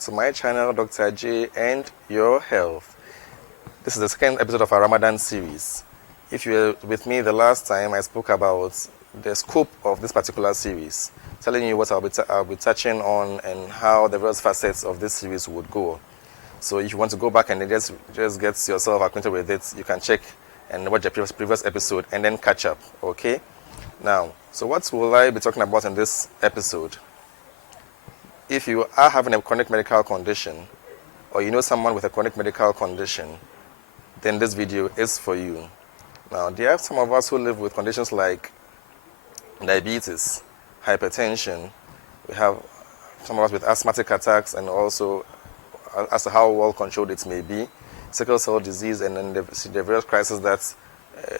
to my channel, Dr. J and Your Health. This is the second episode of our Ramadan series. If you were with me the last time, I spoke about the scope of this particular series, telling you what I'll be touching on and how the various facets of this series would go. So if you want to go back and just get yourself acquainted with it, you can check and watch the previous episode and then catch up, okay? Now, so what will I be talking about in this episode? If you are having a chronic medical condition, or you know someone with a chronic medical condition, then this video is for you. Now, there are some of us who live with conditions like diabetes, hypertension. We have some of us with asthmatic attacks, and also as to how well controlled it may be, sickle cell disease, and then the various crises that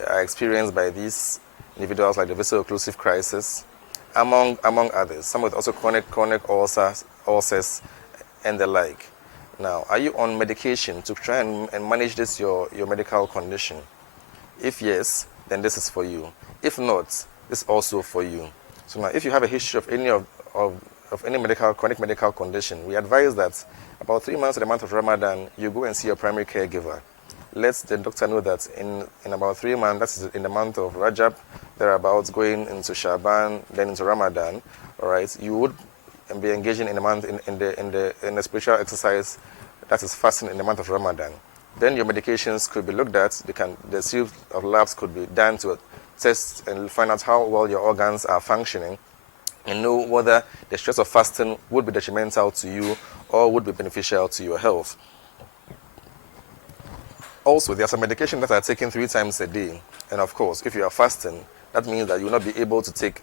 are experienced by these individuals, like the vaso-occlusive crisis, among others. Some with also chronic ulcers, and the like. Now, are you on medication to try and manage this your medical condition? If yes, then this is for you. If not, this is also for you. So now, if you have a history of any of any chronic medical condition, we advise that about 3 months in the month of Ramadan, you go and see your primary caregiver. Let the doctor know that in about 3 months, that's in the month of Rajab, thereabouts, going into Shaban, then into Ramadan, all right, you would be engaging in the spiritual exercise that is fasting in the month of Ramadan. Then your medications could be looked at. The series of labs could be done to test and find out how well your organs are functioning, and know whether the stress of fasting would be detrimental to you or would be beneficial to your health. Also, there are some medications that are taken 3 times a day. And of course, if you are fasting, that means that you will not be able to take,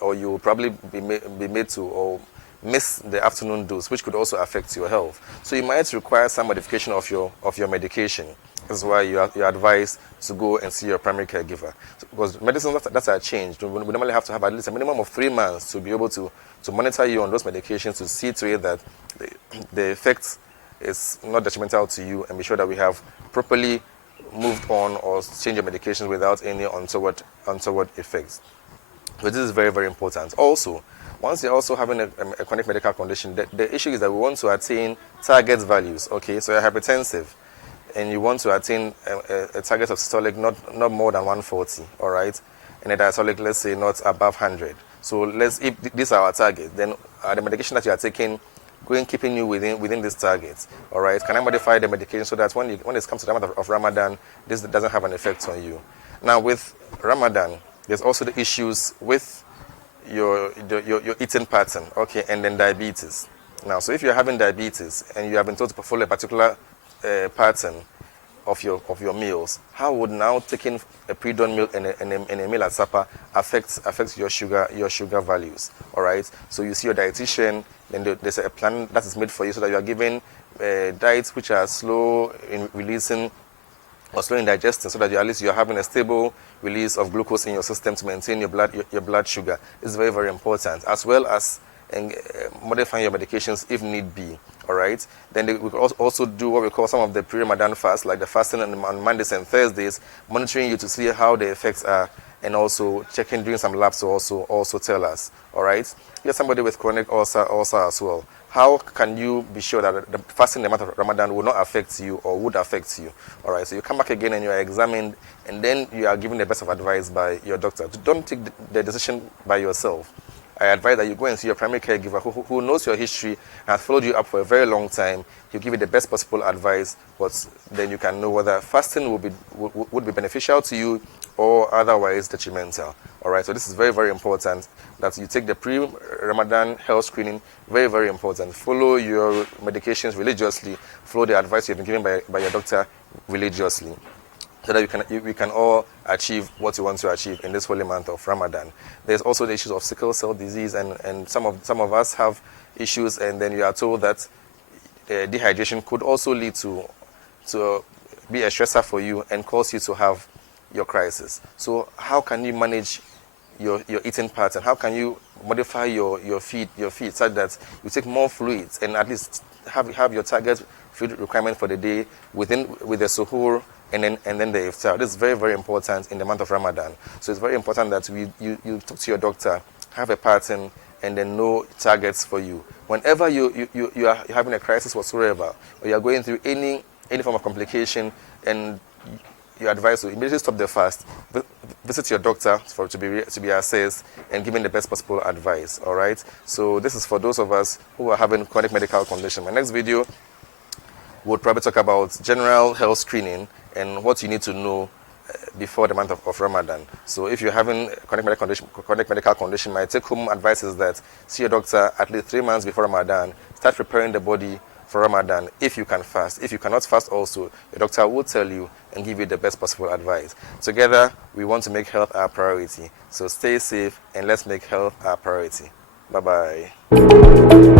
or you will probably be made to, or miss the afternoon dose, which could also affect your health. So you might require some modification of your medication. That's why you're advised to go and see your primary caregiver. So, because medicines that are changed, we normally have to have at least a minimum of 3 months to be able to monitor you on those medications, to see to it that the effect is not detrimental to you, and be sure that we have properly moved on or changed your medications without any untoward effects. So this is very, very important. Also, once you're also having a chronic medical condition, the issue is that we want to attain target values. Okay, so you're hypertensive, and you want to attain a target of systolic not more than 140. All right, and a diastolic, let's say, not above 100. So if these are our targets, then the medication that you are taking keeping you within these targets. All right, can I modify the medication so that when it comes to the month of Ramadan, this doesn't have an effect on you? Now, with Ramadan, there's also the issues with your eating pattern, okay, and then diabetes. Now, so if you're having diabetes and you have been told to follow a particular pattern of your meals, how would now taking a pre-dawn meal and a meal at supper affect your sugar values? All right, so you see your dietitian, then there's a plan that is made for you so that you are given diets which are slow in releasing or slow in digesting, so that at least you're having a stable release of glucose in your system to maintain your blood sugar. It's very, very important, as well as modifying your medications if need be. All right. Then we could also do what we call some of the pre-Ramadan fast, like the fasting on Mondays and Thursdays, monitoring you to see how the effects are, and also doing some labs to also tell us. All right. You're somebody with chronic ulcer as well. How can you be sure that the fasting in the month of Ramadan will not affect you or would affect you? All right. So you come back again and you are examined, and then you are given the best of advice by your doctor. Don't take the decision by yourself. I advise that you go and see your primary caregiver who knows your history and has followed you up for a very long time. He'll give you the best possible advice, but then you can know whether fasting would be beneficial to you or otherwise detrimental. All right, so this is very, very important that you take the pre-Ramadan health screening. Very, very important. Follow your medications religiously. Follow the advice you've been given by your doctor religiously, so that we can all achieve what you want to achieve in this holy month of Ramadan. There's also the issues of sickle cell disease, and some of us have issues, and then you are told that dehydration could also lead to be a stressor for you and cause you to have your crisis. So how can you manage your eating pattern? How can you modify your feed such that you take more fluids and at least have your target food requirement for the day with the suhoor and then the iftar? This is very, very important in the month of Ramadan. So it's very important that you talk to your doctor, have a pattern, and then know targets for you. Whenever you are having a crisis whatsoever, or you are going through any form of complication, and you're advised to immediately stop the fast, visit your doctor to be assessed and given the best possible advice. All right. So this is for those of us who are having chronic medical condition. My next video would probably talk about general health screening and what you need to know before the month of Ramadan. So if you're having chronic medical condition, my take-home advice is that see your doctor at least 3 months before Ramadan. Start preparing the body for Ramadan if you can fast. If you cannot fast also, your doctor will tell you and give you the best possible advice. Together, we want to make health our priority. So stay safe and let's make health our priority. Bye-bye.